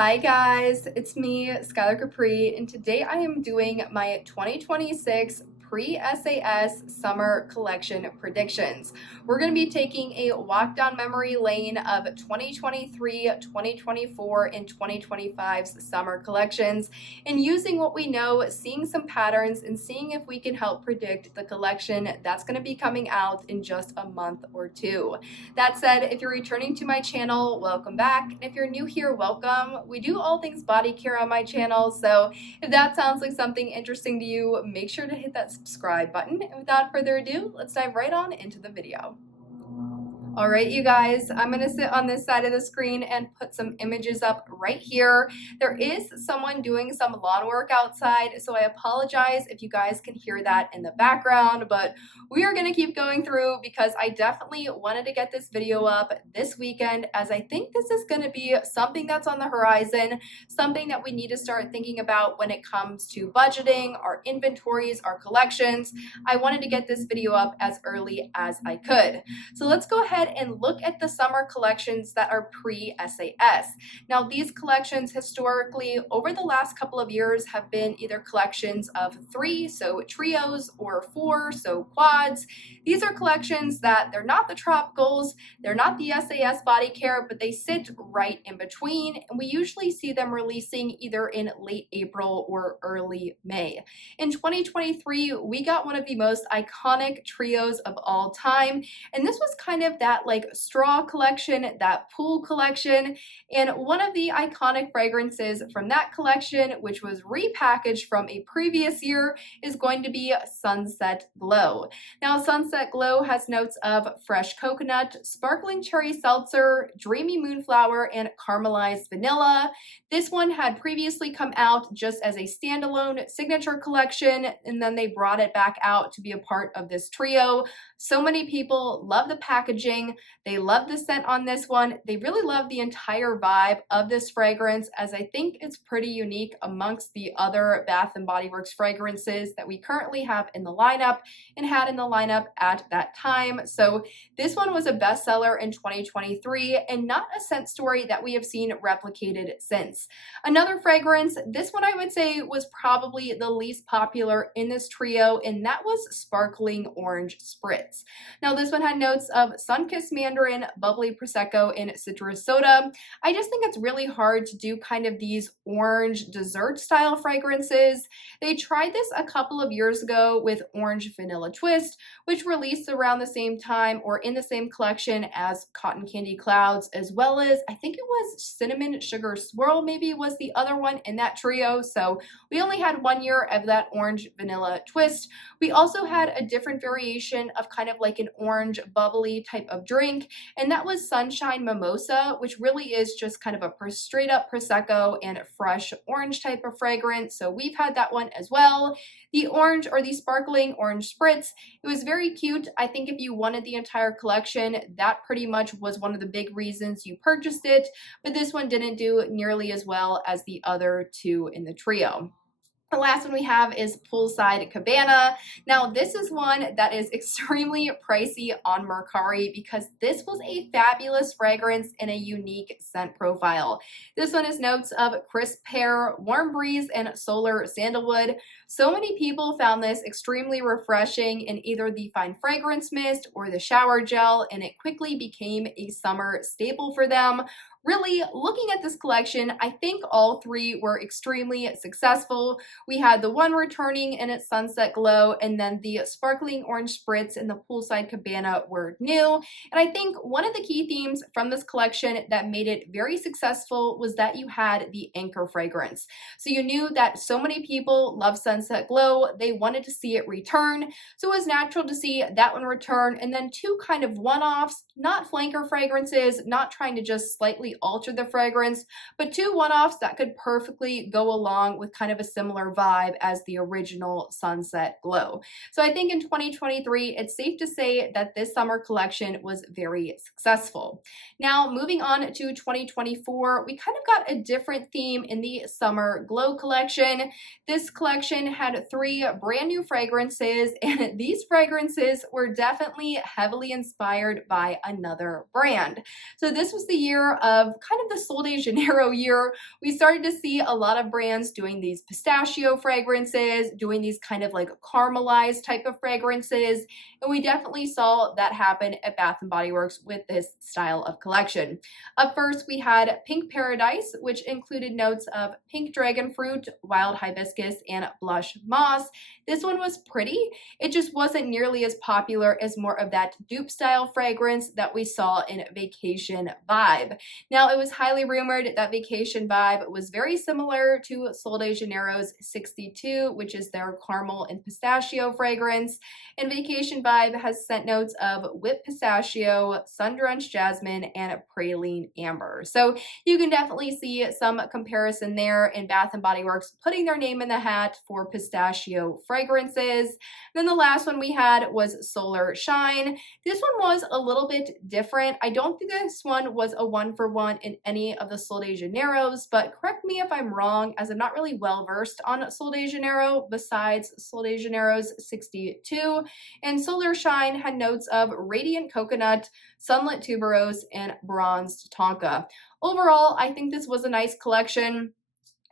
Hi guys, it's me, Skylar Capri, and today I am doing my 2026 pre-SAS summer collection predictions. We're going to be taking a walk down memory lane of 2023, 2024, and 2025's summer collections and using what we know, seeing some patterns, and seeing if we can help predict the collection that's going to be coming out in just a month or two. That said, if you're returning to my channel, welcome back. And if you're new here, welcome. We do all things body care on my channel, so if that sounds like something interesting to you, make sure to hit that subscribe button. And without further ado, let's dive right on into the video. All right, you guys, I'm gonna sit on this side of the screen and put some images up right here. There is someone doing some lawn work outside, so I apologize if you guys can hear that in the background, but we are gonna keep going through because I definitely wanted to get this video up this weekend, as I think this is gonna be something that's on the horizon, something that we need to start thinking about when it comes to budgeting, our inventories, our collections. I wanted to get this video up as early as I could. So let's go ahead and look at the summer collections that are pre-SAS. Now, these collections historically over the last couple of years have been either collections of 3, so trios, or 4, so quads. These are collections that they're not the tropicals, they're not the SAS body care, but they sit right in between, and we usually see them releasing either in late April or early May. In 2023, we got one of the most iconic trios of all time, and this was kind of that like straw collection, that pool collection, and one of the iconic fragrances from that collection, which was repackaged from a previous year, is going to be Sunset Glow. Now, Sunset Glow has notes of fresh coconut, sparkling cherry seltzer, dreamy moonflower, and caramelized vanilla. This one had previously come out just as a standalone signature collection, and then they brought it back out to be a part of this trio. So many people love the packaging. They love the scent on this one. They really love the entire vibe of this fragrance, as I think it's pretty unique amongst the other Bath & Body Works fragrances that we currently have in the lineup and had in the lineup at that time. So this one was a bestseller in 2023 and not a scent story that we have seen replicated since. Another fragrance, this one I would say was probably the least popular in this trio, and that was Sparkling Orange Spritz. Now, this one had notes of sun-kissed mandarin, bubbly prosecco, and citrus soda. I just think it's really hard to do kind of these orange dessert style fragrances. They tried this a couple of years ago with Orange Vanilla Twist, which released around the same time or in the same collection as Cotton Candy Clouds, as well as I think it was Cinnamon Sugar Swirl maybe was the other one in that trio. So we only had 1 year of that Orange Vanilla Twist. We also had a different variation of kind of like an orange bubbly type of drink, and that was Sunshine Mimosa, which really is just kind of a straight up Prosecco and a fresh orange type of fragrance. So we've had that one as well. The orange, or the Sparkling Orange Spritz, it was very cute. I think if you wanted the entire collection, that pretty much was one of the big reasons you purchased it, but this one didn't do nearly as well as the other two in the trio. The last one we have is Poolside Cabana. Now, this is one that is extremely pricey on Mercari because this was a fabulous fragrance and a unique scent profile. This one is notes of crisp pear, warm breeze, and solar sandalwood. So many people found this extremely refreshing in either the fine fragrance mist or the shower gel, and it quickly became a summer staple for them. Really, looking at this collection, I think all 3 were extremely successful. We had the one returning in its Sunset Glow, and then the Sparkling Orange Spritz and the Poolside Cabana were new. And I think one of the key themes from this collection that made it very successful was that you had the anchor fragrance. So you knew that so many people love Sunset Glow, they wanted to see it return. So it was natural to see that one return, and then 2 kind of one-offs, not flanker fragrances, not trying to just slightly alter the fragrance, but 2 one-offs that could perfectly go along with kind of a similar vibe as the original Sunset Glow. So I think in 2023, it's safe to say that this summer collection was very successful. Now, moving on to 2024, we kind of got a different theme in the Summer Glow collection. This collection had 3 brand new fragrances, and these fragrances were definitely heavily inspired by another brand. So this was the year of kind of the Sol de Janeiro year. We started to see a lot of brands doing these pistachio fragrances, doing these kind of like caramelized type of fragrances, and we definitely saw that happen at Bath & Body Works with this style of collection. Up first, we had Pink Paradise, which included notes of pink dragon fruit, wild hibiscus, and blush moss. This one was pretty. It just wasn't nearly as popular as more of that dupe style fragrance that we saw in Vacation Vibe. Now, it was highly rumored that Vacation Vibe was very similar to Sol de Janeiro's 62, which is their caramel and pistachio fragrance. And Vacation Vibe has scent notes of whipped pistachio, sun-drenched jasmine, and praline amber. So you can definitely see some comparison there in Bath & Body Works putting their name in the hat for pistachio fragrances. Then the last one we had was Solar Shine. This one was a little bit different. I don't think this one was a one-for-one in any of the Sol de Janeiros, but correct me if I'm wrong, as I'm not really well versed on Sol de Janeiro besides Sol de Janeiro's 62. And Solar Shine had notes of radiant coconut, sunlit tuberose, and bronzed tonka. Overall, I think this was a nice collection.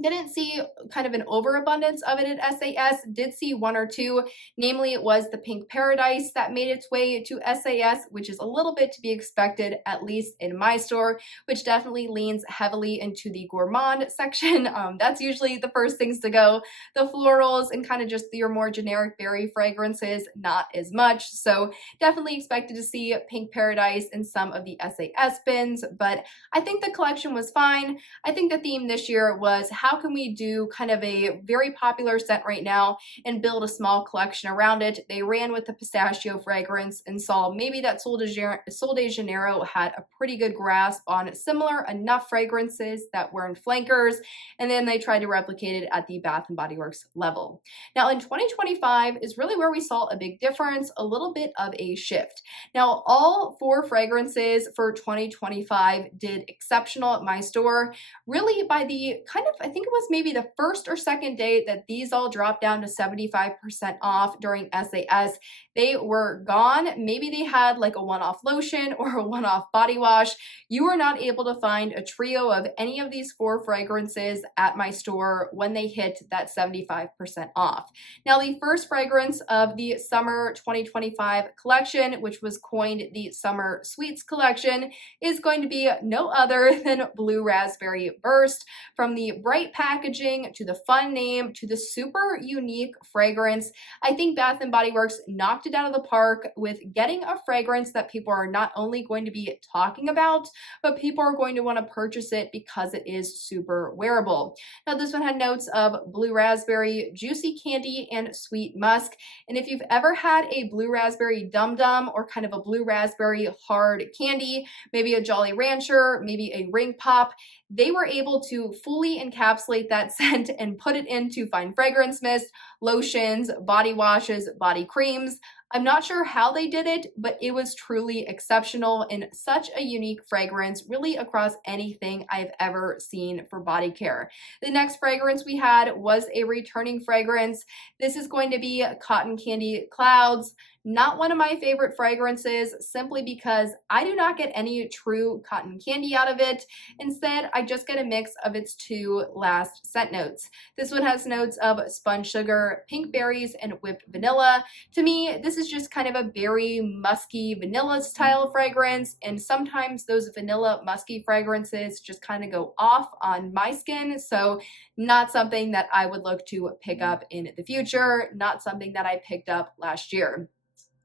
Didn't see kind of an overabundance of it at SAS, did see 1 or 2, namely it was the Pink Paradise that made its way to SAS, which is a little bit to be expected, at least in my store, which definitely leans heavily into the gourmand section. That's usually the first things to go. The florals and kind of just your more generic berry fragrances, not as much. So definitely expected to see Pink Paradise in some of the SAS bins, but I think the collection was fine. I think the theme this year was how can we do kind of a very popular scent right now and build a small collection around it. They ran with the pistachio fragrance and saw maybe that Sol de Janeiro had a pretty good grasp on similar enough fragrances that weren't flankers, and then they tried to replicate it at the Bath & Body Works level. Now in 2025 is really where we saw a big difference, a little bit of a shift. Now all 4 fragrances for 2025 did exceptional at my store. Really by the kind of, I think it was maybe the first or second day that these all dropped down to 75% off during SAS. They were gone. Maybe they had like a one-off lotion or a one-off body wash. You were not able to find a trio of any of these 4 fragrances at my store when they hit that 75% off. Now, the first fragrance of the summer 2025 collection, which was coined the Summer Sweets collection, is going to be no other than Blue Raspberry Burst. From the bright packaging to the fun name to the super unique fragrance, I think Bath & Body Works knocked it out of the park with getting a fragrance that people are not only going to be talking about, but people are going to want to purchase it because it is super wearable. Now this one had notes of blue raspberry, juicy candy, and sweet musk. And if you've ever had a blue raspberry Dum Dum or kind of a blue raspberry hard candy, maybe a Jolly Rancher, maybe a Ring Pop, they were able to fully encapsulate that scent and put it into fine fragrance mist, lotions, body washes, body creams. I'm not sure how they did it, but it was truly exceptional and such a unique fragrance, really across anything I've ever seen for body care. The next fragrance we had was a returning fragrance. This is going to be Cotton Candy Clouds. Not one of my favorite fragrances, simply because I do not get any true cotton candy out of it. Instead, I just get a mix of its 2 last scent notes. This one has notes of spun sugar, pink berries, and whipped vanilla. To me, this is just kind of a berry, musky, vanilla style fragrance, and sometimes those vanilla, musky fragrances just kind of go off on my skin, so not something that I would look to pick up in the future, not something that I picked up last year.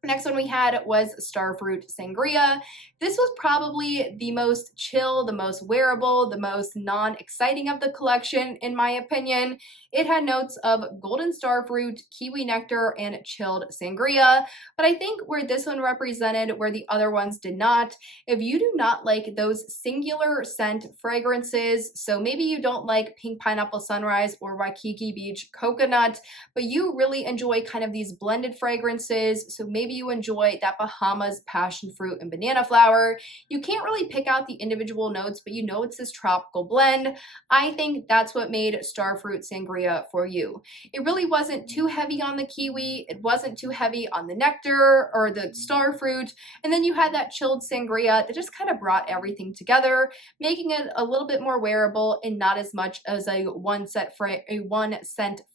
Next one we had was Starfruit Sangria. This was probably the most chill, the most wearable, the most non-exciting of the collection, in my opinion. It had notes of golden starfruit, kiwi nectar, and chilled sangria. But I think where this one represented where the other ones did not, if you do not like those singular scent fragrances, so maybe you don't like Pink Pineapple Sunrise or Waikiki Beach Coconut, but you really enjoy kind of these blended fragrances, so maybe maybe you enjoy that Bahamas passion fruit and banana flower. You can't really pick out the individual notes, but you know it's this tropical blend. I think that's what made Starfruit Sangria for you. It really wasn't too heavy on the kiwi, it wasn't too heavy on the nectar or the starfruit, and then you had that chilled sangria that just kind of brought everything together, making it a little bit more wearable and not as much as a one scent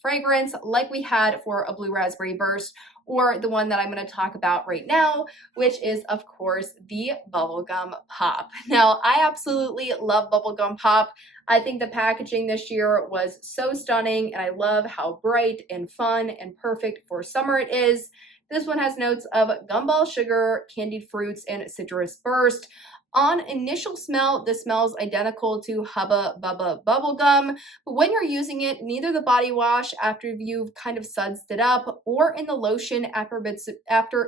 fragrance like we had for a blue raspberry burst, or the one that I'm going to talk about right now, which is, of course, the bubblegum pop. Now, I absolutely love bubblegum pop. I think the packaging this year was so stunning, and I love how bright and fun and perfect for summer it is. This one has notes of gumball sugar, candied fruits, and citrus burst. On initial smell, this smells identical to Hubba Bubba bubblegum, but when you're using it, neither the body wash after you've kind of sudsed it up or in the lotion after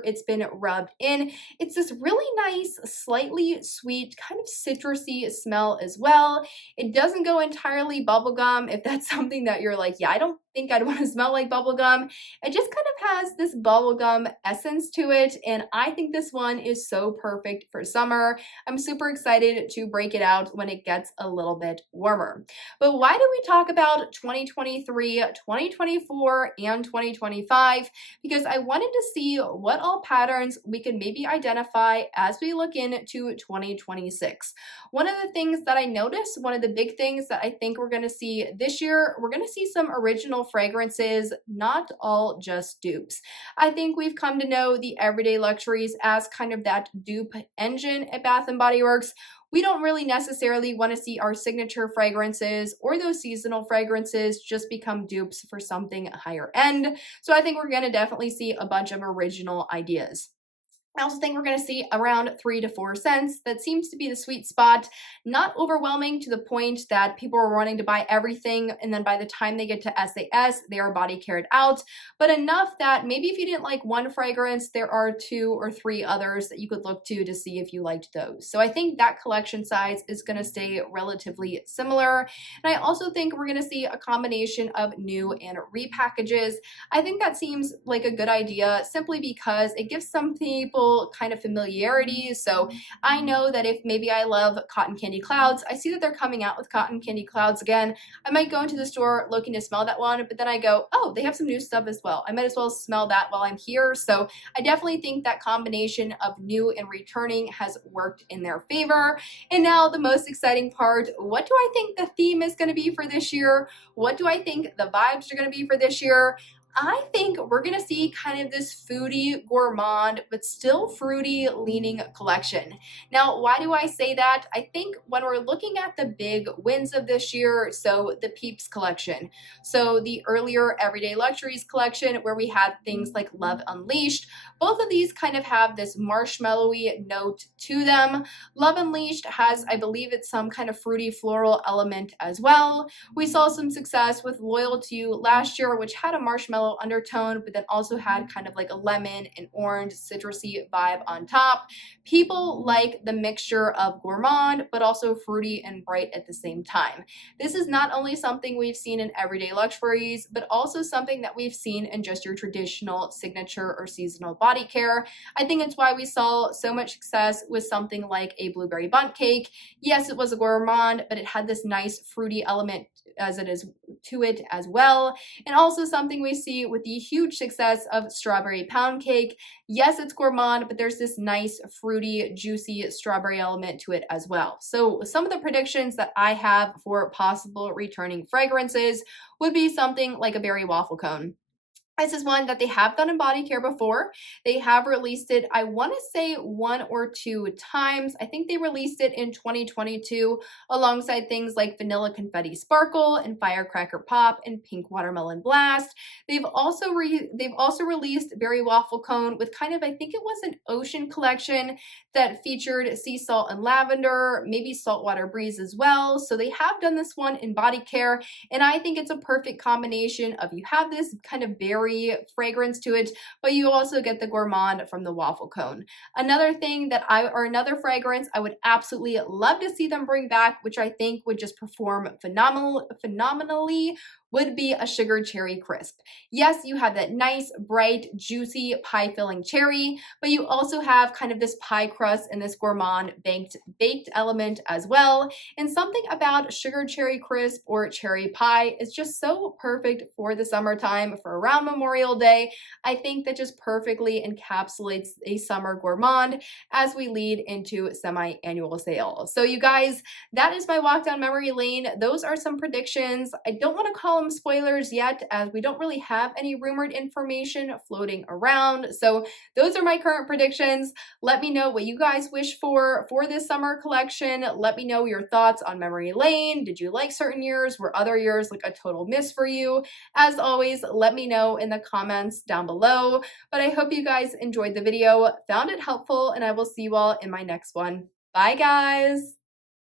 it's been rubbed in, it's this really nice, slightly sweet, kind of citrusy smell as well. It doesn't go entirely bubblegum if that's something that you're like, yeah, I don't think I'd want to smell like bubblegum. It just kind of has this bubblegum essence to it, and I think this one is so perfect for summer. I'm super excited to break it out when it gets a little bit warmer. But why do we talk about 2023, 2024, and 2025? Because I wanted to see what all patterns we can maybe identify as we look into 2026. One of the things that I noticed, one of the big things that I think we're going to see this year, we're going to see some original fragrances, not all just dupes. I think we've come to know the everyday luxuries as kind of that dupe engine at Bath & Body Works. We don't really necessarily want to see our signature fragrances or those seasonal fragrances just become dupes for something higher end. So I think we're going to definitely see a bunch of original ideas. I also think we're going to see around 3 to 4 cents. That seems to be the sweet spot. Not overwhelming to the point that people are wanting to buy everything, and then by the time they get to SAS, they are body cared out, but enough that maybe if you didn't like one fragrance, there are 2 or 3 others that you could look to see if you liked those. So I think that collection size is going to stay relatively similar. And I also think we're going to see a combination of new and repackages. I think that seems like a good idea simply because it gives some people kind of familiarity. So I know that if maybe I love cotton candy clouds, I see that they're coming out with cotton candy clouds again. I might go into the store looking to smell that one, but then I go, oh, they have some new stuff as well. I might as well smell that while I'm here. So I definitely think that combination of new and returning has worked in their favor. And now the most exciting part, what do I think the theme is going to be for this year? What do I think the vibes are going to be for this year? I think we're going to see kind of this foodie, gourmand, but still fruity leaning collection. Now, why do I say that? I think when we're looking at the big wins of this year, so the Peeps collection, so the earlier Everyday Luxuries collection where we had things like Love Unleashed, both of these kind of have this marshmallowy note to them. Love Unleashed has, I believe it's some kind of fruity floral element as well. We saw some success with Loyal to You last year, which had a marshmallow undertone, but then also had kind of like a lemon and orange citrusy vibe on top. People like the mixture of gourmand, but also fruity and bright at the same time. This is not only something we've seen in Everyday Luxuries, but also something that we've seen in just your traditional signature or seasonal body care. I think it's why we saw so much success with something like a blueberry bundt cake. Yes, it was a gourmand, but it had this nice fruity element as it is to it as well. And also something we see with the huge success of strawberry pound cake. Yes, it's gourmand, but there's this nice fruity, juicy strawberry element to it as well. So some of the predictions that I have for possible returning fragrances would be something like a berry waffle cone. This is one that they have done in body care before. They have released it, I want to say 1 or 2 times. I think they released it in 2022 alongside things like Vanilla Confetti Sparkle and Firecracker Pop and Pink Watermelon Blast. They've also released Berry Waffle Cone with kind of, I think it was an ocean collection that featured sea salt and lavender, maybe saltwater breeze as well. So they have done this one in body care, and I think it's a perfect combination of you have this kind of berry fragrance to it, but you also get the gourmand from the waffle cone. Another fragrance I would absolutely love to see them bring back, which I think would just perform phenomenally, would be a sugar cherry crisp. Yes, you have that nice, bright, juicy pie filling cherry, but you also have kind of this pie crust and this gourmand baked element as well. And something about sugar cherry crisp or cherry pie is just so perfect for the summertime, for around Memorial Day. I think that just perfectly encapsulates a summer gourmand as we lead into semi-annual sale. So you guys, that is my walk down memory lane. Those are some predictions. I don't want to call them spoilers yet, as we don't really have any rumored information floating around. So those are my current predictions. Let me know what you guys wish for this summer collection. Let me know your thoughts on memory lane. Did you like certain years? Were other years like a total miss for you? As always, let me know in the comments down below. But I hope you guys enjoyed the video, found it helpful, and I will see you all in my next one. Bye, guys!